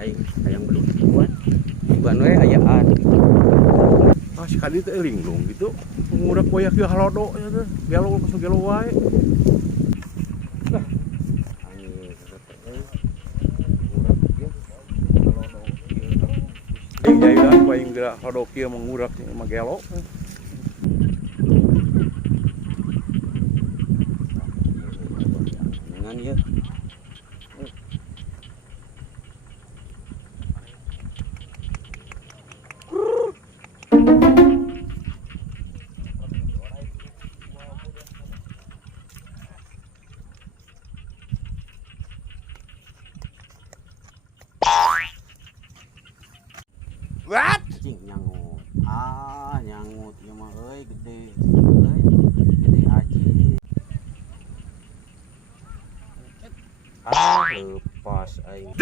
aing hayang belum buat bukan we ayaan sekali teh linglung gitu ngurak koyak ge halodo ya teh gelo masuk gelo wae Ding jairan paling gerak halodo kieu mengurak mah gelo dengan ya what cing nyangut nyangut ieu mah euy gede euy gede aji lepas aing